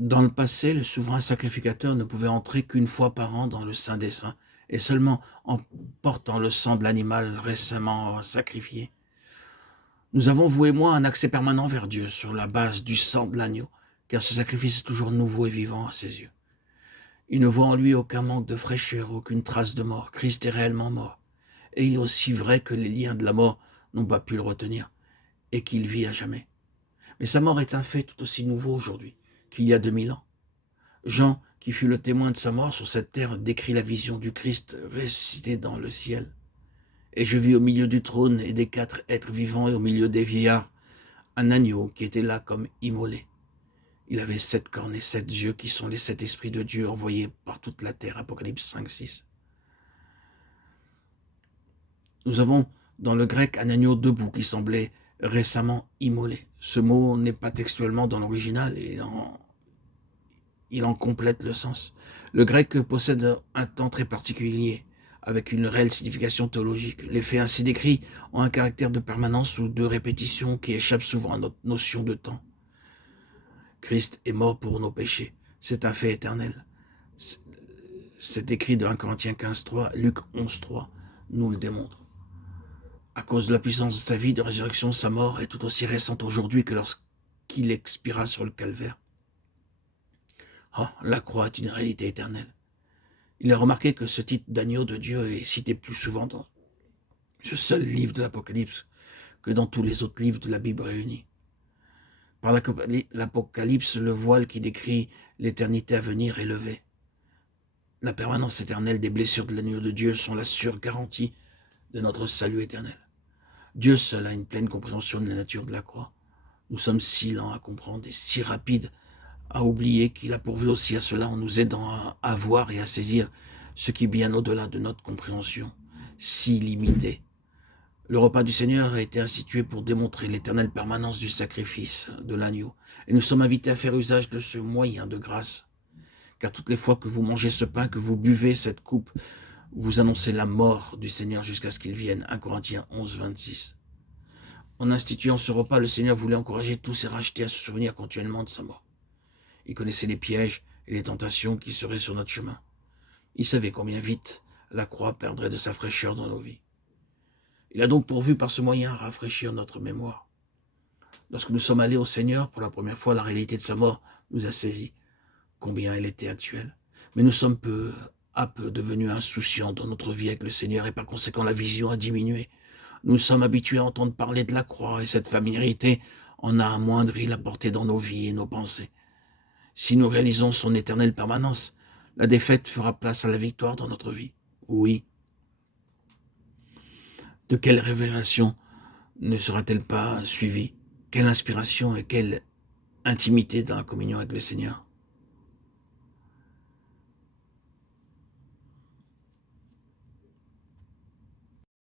Dans le passé, le souverain sacrificateur ne pouvait entrer qu'une fois par an dans le Saint des Saints, et seulement en portant le sang de l'animal récemment sacrifié. Nous avons, vous et moi, un accès permanent vers Dieu sur la base du sang de l'agneau, car ce sacrifice est toujours nouveau et vivant à ses yeux. Il ne voit en lui aucun manque de fraîcheur, aucune trace de mort. Christ est réellement mort. Et il est aussi vrai que les liens de la mort n'ont pas pu le retenir, et qu'il vit à jamais. Mais sa mort est un fait tout aussi nouveau aujourd'hui qu'il y a 2000 ans. Jean, qui fut le témoin de sa mort sur cette terre, décrit la vision du Christ ressuscité dans le ciel. Et je vis au milieu du trône et des 4 êtres vivants et au milieu des vieillards, un agneau qui était là comme immolé. Il avait 7 cornes et 7 yeux qui sont les 7 esprits de Dieu envoyés par toute la terre. Apocalypse 5, 6. Nous avons dans le grec un agneau debout qui semblait récemment immolé. Ce mot n'est pas textuellement dans l'original et il en complète le sens. Le grec possède un temps très particulier, avec une réelle signification théologique. Les faits ainsi décrits ont un caractère de permanence ou de répétition qui échappe souvent à notre notion de temps. Christ est mort pour nos péchés. C'est un fait éternel. C'est écrit dans 1 Corinthiens 15.3, Luc 11.3 nous le démontre. À cause de la puissance de sa vie de résurrection, sa mort est tout aussi récente aujourd'hui que lorsqu'il expira sur le calvaire. Oh, la croix est une réalité éternelle. Il est remarqué que ce titre d'agneau de Dieu est cité plus souvent dans ce seul livre de l'Apocalypse que dans tous les autres livres de la Bible réunis. Par l'Apocalypse, le voile qui décrit l'éternité à venir est levé. La permanence éternelle des blessures de l'agneau de Dieu sont la sûre garantie de notre salut éternel. Dieu seul a une pleine compréhension de la nature de la croix. Nous sommes si lents à comprendre et si rapides à oublier qu'il a pourvu aussi à cela en nous aidant à voir et à saisir ce qui est bien au-delà de notre compréhension, si limitée. Le repas du Seigneur a été institué pour démontrer l'éternelle permanence du sacrifice de l'agneau, et nous sommes invités à faire usage de ce moyen de grâce, car toutes les fois que vous mangez ce pain, que vous buvez cette coupe, vous annoncez la mort du Seigneur jusqu'à ce qu'il vienne. 1 Corinthiens 11, 26. En instituant ce repas, le Seigneur voulait encourager tous ses rachetés à se souvenir continuellement de sa mort. Il connaissait les pièges et les tentations qui seraient sur notre chemin. Il savait combien vite la croix perdrait de sa fraîcheur dans nos vies. Il a donc pourvu par ce moyen à rafraîchir notre mémoire. Lorsque nous sommes allés au Seigneur pour la première fois, la réalité de sa mort nous a saisis, combien elle était actuelle. Mais nous sommes peu à peu devenus insouciants dans notre vie avec le Seigneur et par conséquent la vision a diminué. Nous sommes habitués à entendre parler de la croix et cette familiarité en a amoindri la portée dans nos vies et nos pensées. Si nous réalisons son éternelle permanence, la défaite fera place à la victoire dans notre vie. Oui. De quelle révélation ne sera-t-elle pas suivie? Quelle inspiration et quelle intimité dans la communion avec le Seigneur?